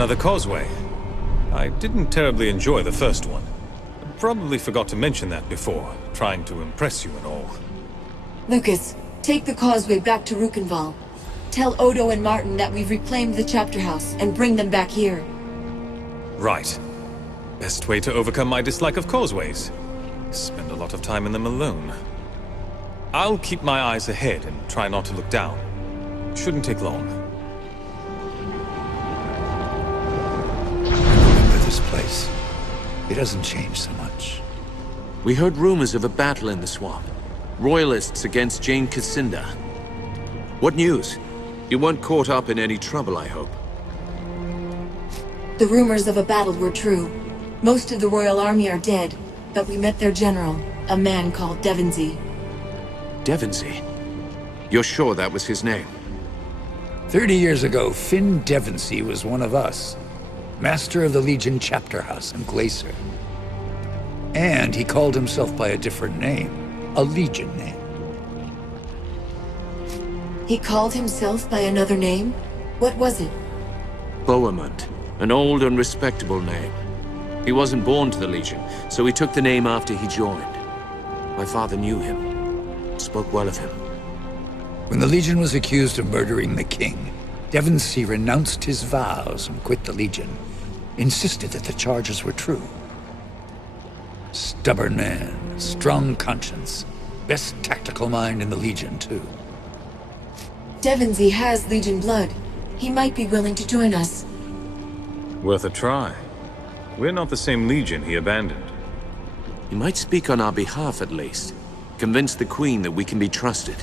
Another causeway. I didn't terribly enjoy the first one. Probably forgot to mention that before, trying to impress you and all. Lucas, take the causeway back to Rukenval. Tell Odo and Martin that we've reclaimed the chapter house and bring them back here. Right. Best way to overcome my dislike of causeways. Spend a lot of time in them alone. I'll keep my eyes ahead and try not to look down. Shouldn't take long. Remember this place. It hasn't changed so much. We heard rumors of a battle in the swamp. Royalists against Jane Cassinda. What news? You weren't caught up in any trouble, I hope. The rumors of a battle were true. Most of the royal army are dead, but we met their general, a man called Devonsey. Devonsey? You're sure that was his name? 30 years ago, Finn Devonsey was one of us. Master of the Legion chapter house in Glacier. And he called himself by a different name. A Legion name. He called himself by another name? What was it? Bohemond. An old and respectable name. He wasn't born to the Legion, so he took the name after he joined. My father knew him. Spoke well of him. When the Legion was accused of murdering the king, Devonsey renounced his vows and quit the Legion. Insisted that the charges were true. Stubborn man, strong conscience. Best tactical mind in the Legion, too. Devonsey has Legion blood. He might be willing to join us. Worth a try. We're not the same Legion he abandoned. He might speak on our behalf at least. Convince the Queen that we can be trusted.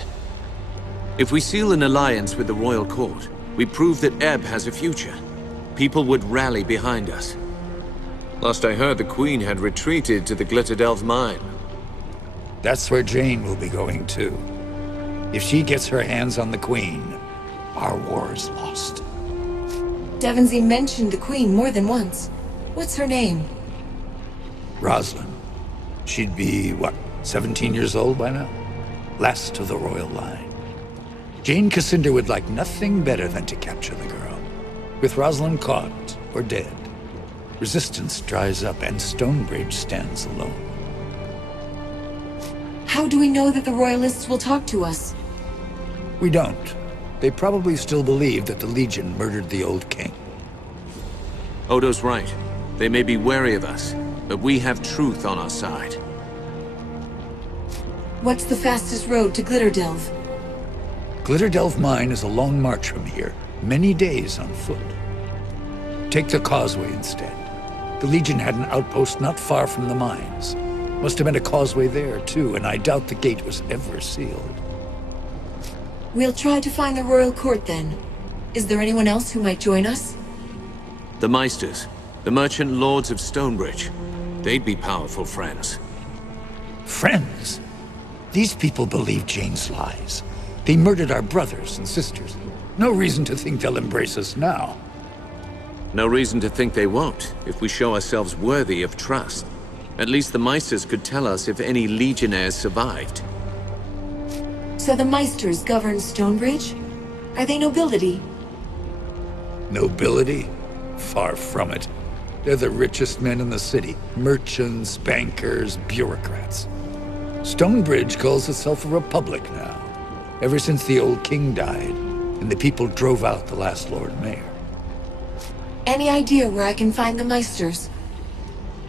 If we seal an alliance with the royal court, we prove that Ebb has a future. People would rally behind us. Last I heard, the Queen had retreated to the Glitterdelve mine. That's where Jane will be going, too. If she gets her hands on the Queen, our war is lost. Devonsey mentioned the Queen more than once. What's her name? Rosalind. She'd be, what, 17 years old by now? Last of the royal line. Jane Cassinda would like nothing better than to capture the girl. With Rosalind caught or dead, resistance dries up and Stonebridge stands alone. How do we know that the Royalists will talk to us? We don't. They probably still believe that the Legion murdered the old king. Odo's right. They may be wary of us, but we have truth on our side. What's the fastest road to Glitterdelve? Glitterdelve Mine is a long march from here, many days on foot. Take the causeway instead. The Legion had an outpost not far from the mines. Must have been a causeway there, too, and I doubt the gate was ever sealed. We'll try to find the royal court, then. Is there anyone else who might join us? The Meisters, the merchant lords of Stonebridge. They'd be powerful friends. Friends? These people believe Jane's lies. They murdered our brothers and sisters. No reason to think they'll embrace us now. No reason to think they won't, if we show ourselves worthy of trust. At least the Meisters could tell us if any Legionnaires survived. So the Meisters govern Stonebridge? Are they nobility? Nobility? Far from it. They're the richest men in the city. Merchants, bankers, bureaucrats. Stonebridge calls itself a republic now. Ever since the old king died, and the people drove out the last Lord Mayor. Any idea where I can find the Meisters?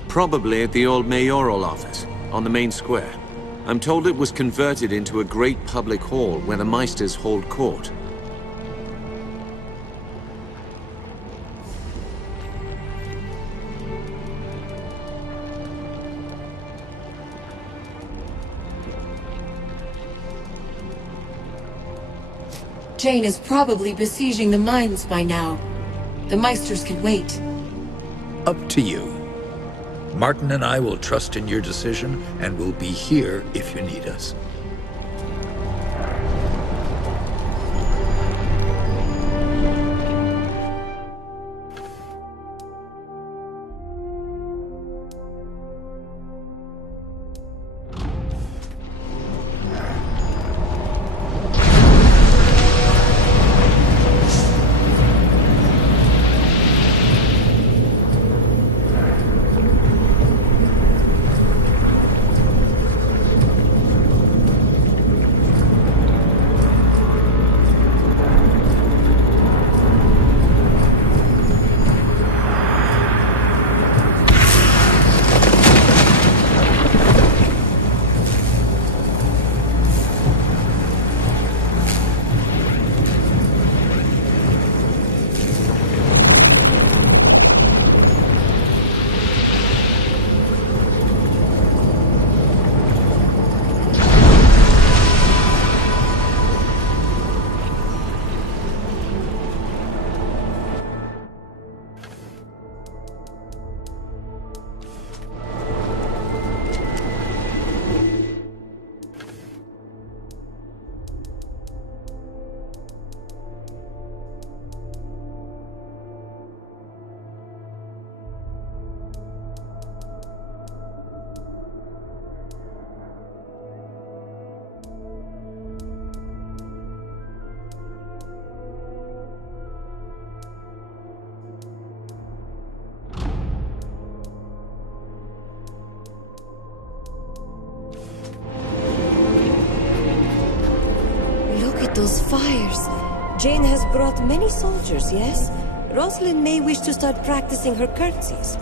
Probably at the old mayoral office, on the main square. I'm told it was converted into a great public hall where the Meisters hold court. Jane is probably besieging the mines by now. The Meisters can wait. Up to you. Martin and I will trust in your decision, and we'll be here if you need us. Those fires. Jane has brought many soldiers, yes? Rosalind may wish to start practicing her curtsies.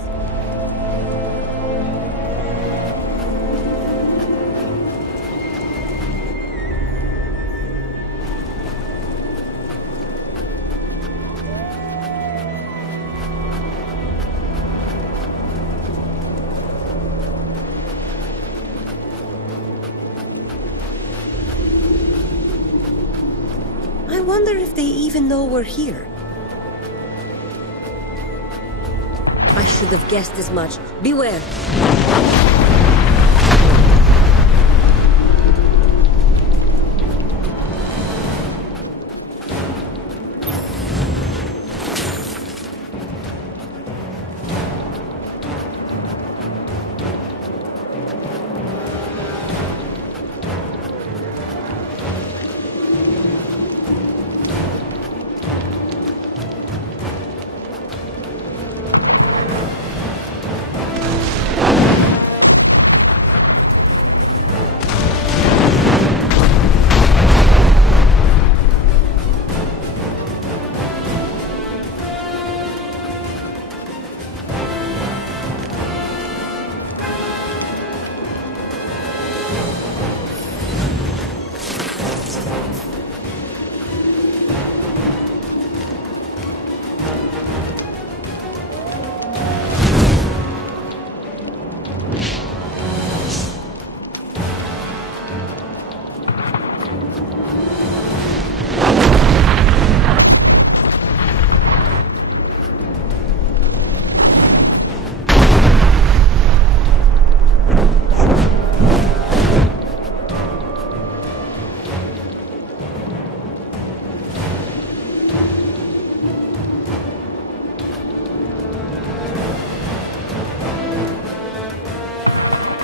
I wonder if they even know we're here. I should have guessed as much. Beware.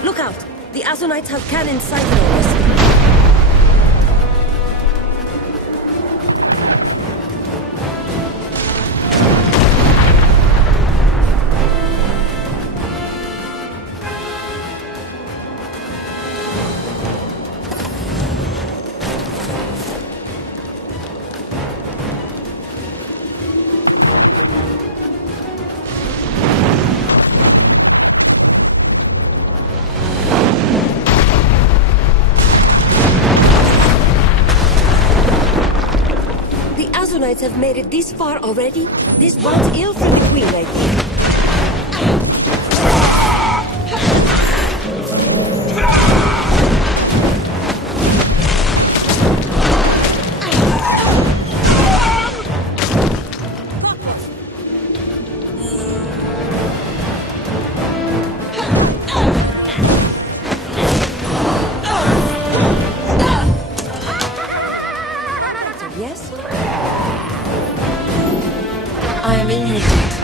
Look out! The Azonites have cannons sighted on us. Azonites have made it this far already? This bodes ill for the Queen, I think. I am in your debt.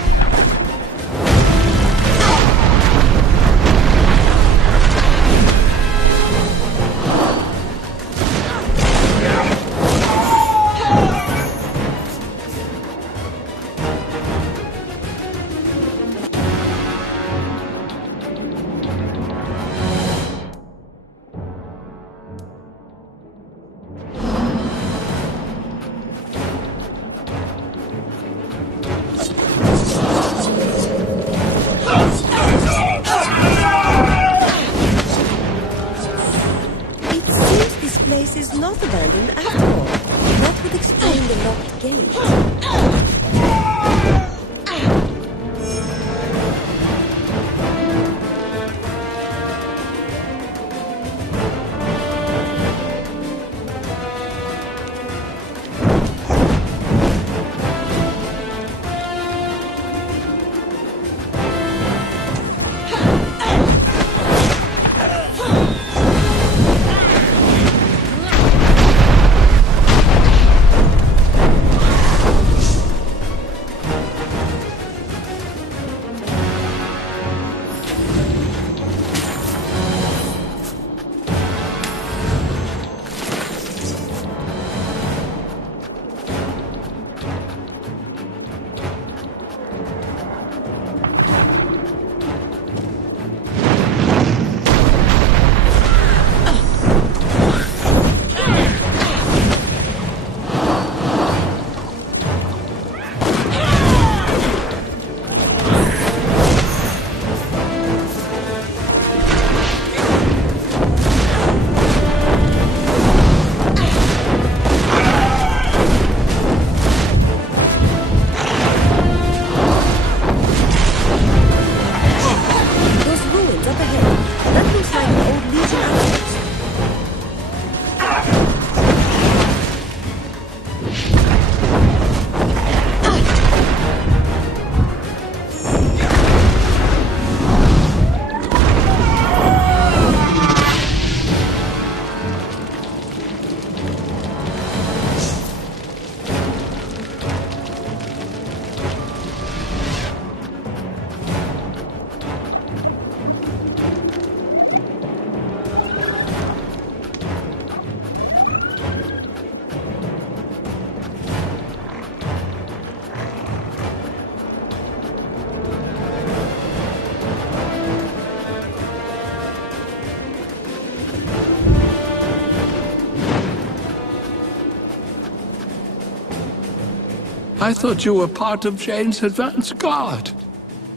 I thought you were part of Jane's advance guard.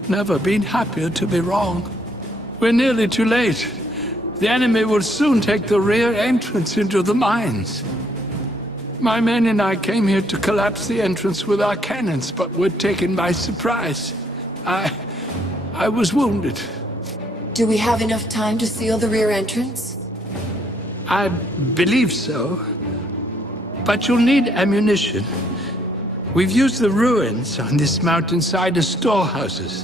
Never been happier to be wrong. We're nearly too late. The enemy will soon take the rear entrance into the mines. My men and I came here to collapse the entrance with our cannons, but were taken by surprise. I was wounded. Do we have enough time to seal the rear entrance? I believe so. But you'll need ammunition. We've used the ruins on this mountainside as storehouses.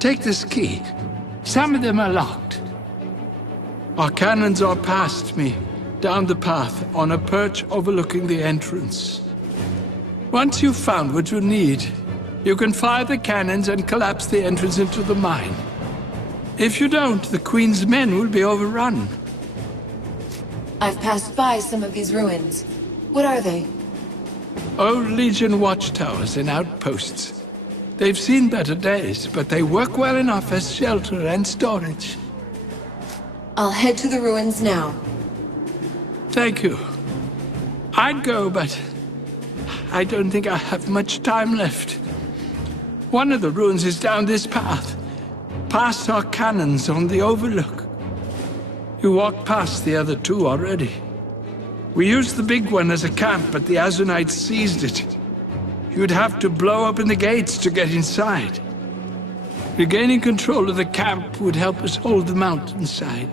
Take this key. Some of them are locked. Our cannons are past me, down the path, on a perch overlooking the entrance. Once you've found what you need, you can fire the cannons and collapse the entrance into the mine. If you don't, the Queen's men will be overrun. I've passed by some of these ruins. What are they? Old Legion watchtowers and outposts. They've seen better days, but they work well enough as shelter and storage. I'll head to the ruins now. Thank you. I'd go, but I don't think I have much time left. One of the ruins is down this path, past our cannons on the overlook. You walked past the other two already. We used the big one as a camp, but the Azunites seized it. You'd have to blow open the gates to get inside. Regaining control of the camp would help us hold the mountainside.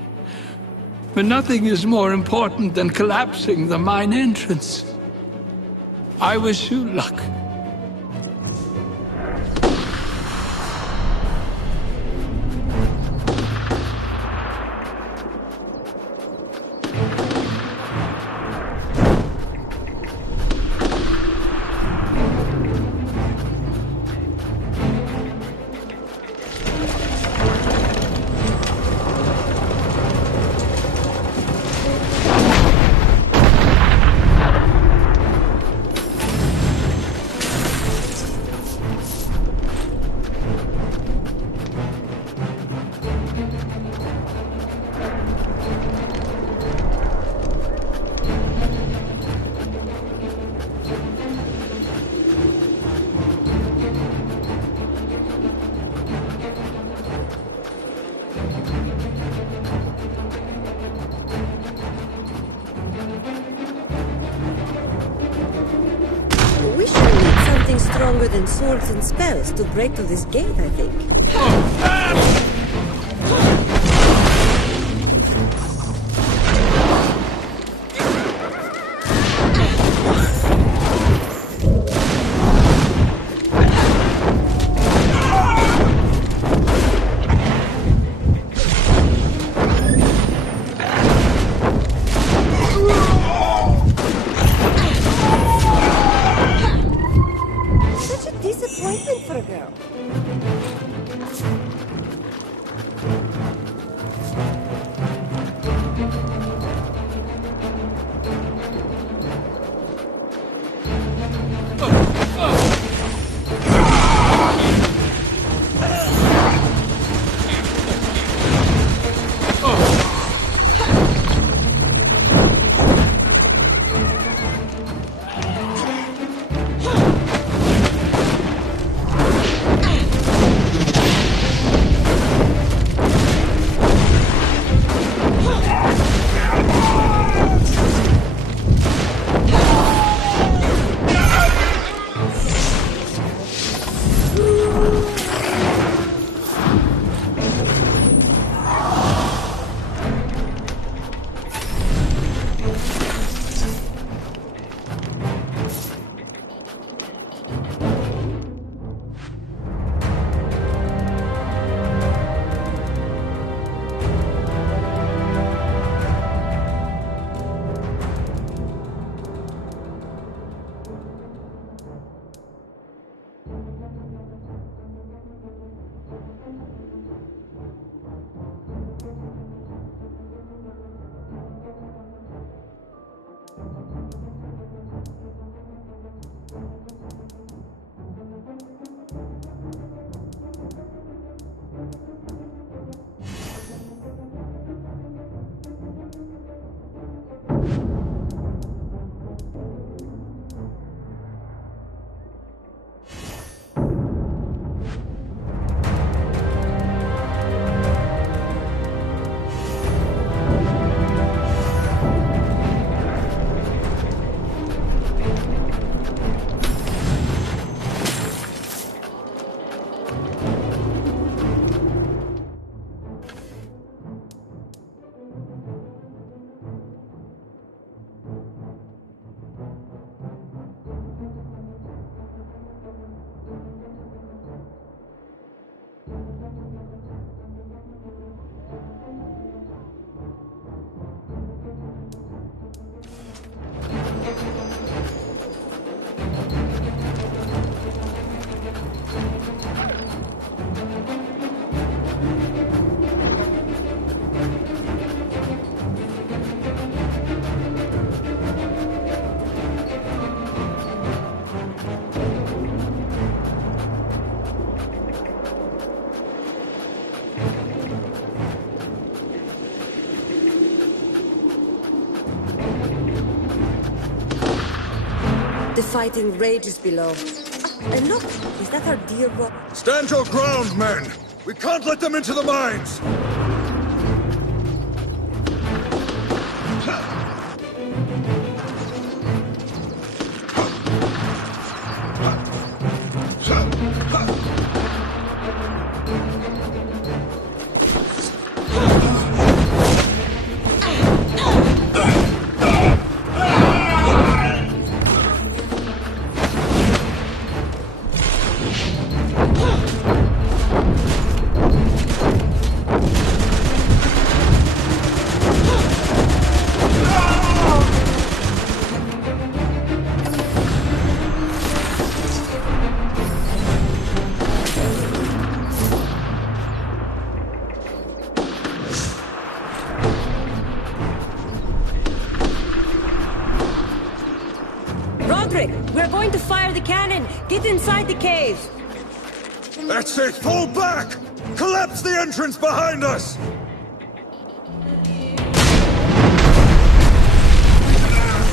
But nothing is more important than collapsing the mine entrance. I wish you luck. We should need something stronger than swords and spells to break through this gate, I think. Such a disappointment for a girl. The fighting rages below. And look, is that our dear Stand your ground, men! We can't let them into the mines! We're going to fire the cannon! Get inside the cave! That's it! Fall back! Collapse the entrance behind us!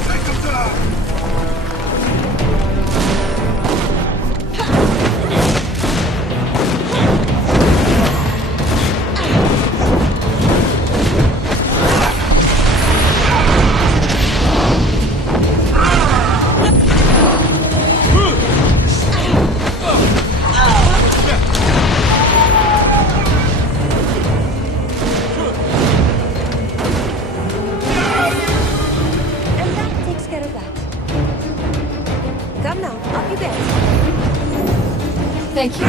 Take them down! Thank you.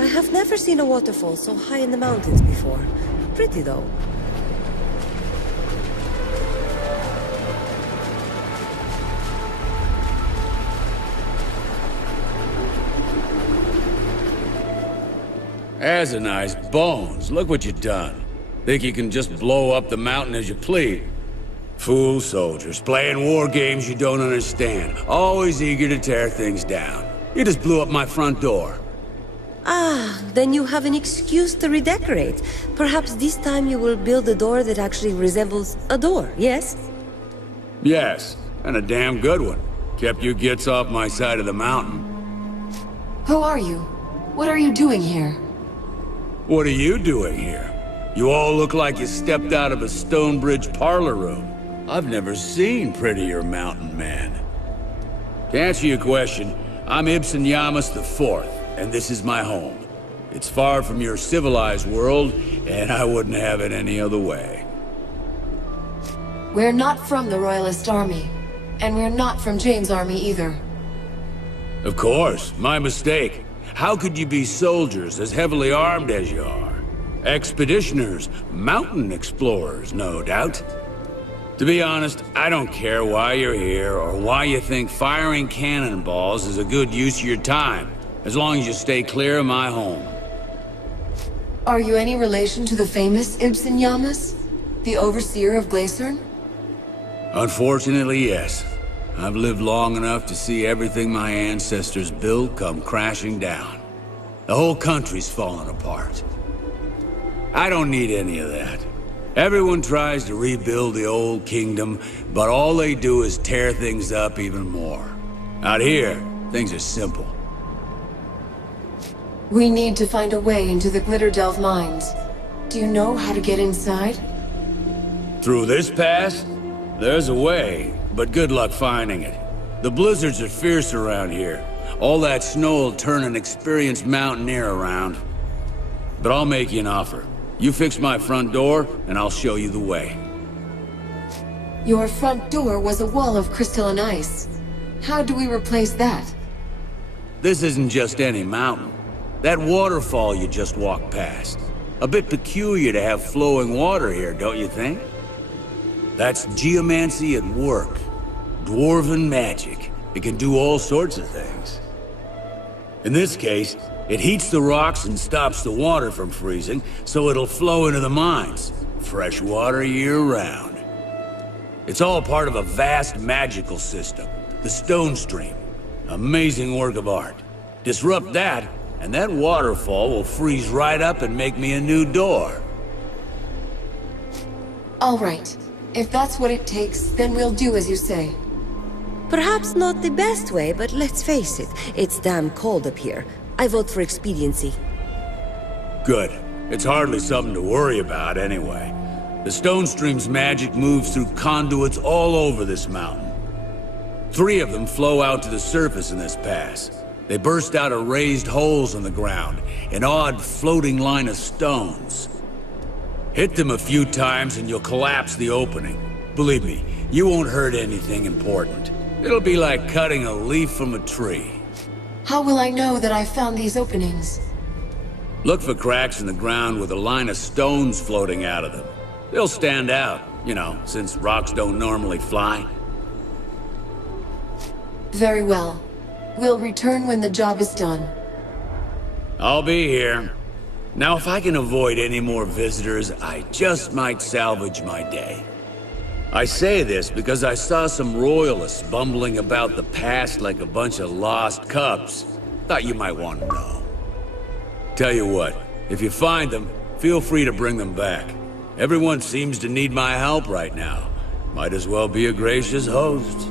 I've never seen a waterfall so high in the mountains before. Pretty, though. That's a nice bones. Look what you done. Think you can just blow up the mountain as you please? Fool soldiers, playing war games you don't understand. Always eager to tear things down. You just blew up my front door. Ah, then you have an excuse to redecorate. Perhaps this time you will build a door that actually resembles a door, yes? Yes, and a damn good one. Kept you gits off my side of the mountain. Who are you? What are you doing here? What are you doing here? You all look like you stepped out of a Stonebridge parlor room. I've never seen prettier mountain men. To answer your question, I'm Ibsen Yamas IV, and this is my home. It's far from your civilized world, and I wouldn't have it any other way. We're not from the Royalist Army, and we're not from Jane's army either. Of course, my mistake. How could you be soldiers as heavily armed as you are? Expeditioners, mountain explorers, no doubt. To be honest, I don't care why you're here or why you think firing cannonballs is a good use of your time, as long as you stay clear of my home. Are you any relation to the famous Ibsen Yamas? The overseer of Glacern? Unfortunately, yes. I've lived long enough to see everything my ancestors built come crashing down. The whole country's fallen apart. I don't need any of that. Everyone tries to rebuild the old kingdom, but all they do is tear things up even more. Out here, things are simple. We need to find a way into the Glitterdelve mines. Do you know how to get inside? Through this pass? There's a way, but good luck finding it. The blizzards are fierce around here. All that snow will turn an experienced mountaineer around. But I'll make you an offer. You fix my front door, and I'll show you the way. Your front door was a wall of crystalline ice. How do we replace that? This isn't just any mountain. That waterfall you just walked past. A bit peculiar to have flowing water here, don't you think? That's geomancy at work. Dwarven magic. It can do all sorts of things. In this case, it heats the rocks and stops the water from freezing, so it'll flow into the mines. Fresh water year-round. It's all part of a vast magical system. The Stone Stream. Amazing work of art. Disrupt that, and that waterfall will freeze right up and make me a new door. All right. If that's what it takes, then we'll do as you say. Perhaps not the best way, but let's face it, it's damn cold up here. I vote for expediency. Good. It's hardly something to worry about anyway. The Stone Stream's magic moves through conduits all over this mountain. 3 of them flow out to the surface in this pass. They burst out of raised holes in the ground, an odd floating line of stones. Hit them a few times and you'll collapse the opening. Believe me, you won't hurt anything important. It'll be like cutting a leaf from a tree. How will I know that I found these openings? Look for cracks in the ground with a line of stones floating out of them. They'll stand out, you know, since rocks don't normally fly. Very well. We'll return when the job is done. I'll be here. Now, if I can avoid any more visitors, I just might salvage my day. I say this because I saw some royalists bumbling about the past like a bunch of lost cubs. Thought you might want to know. Tell you what, if you find them, feel free to bring them back. Everyone seems to need my help right now. Might as well be a gracious host.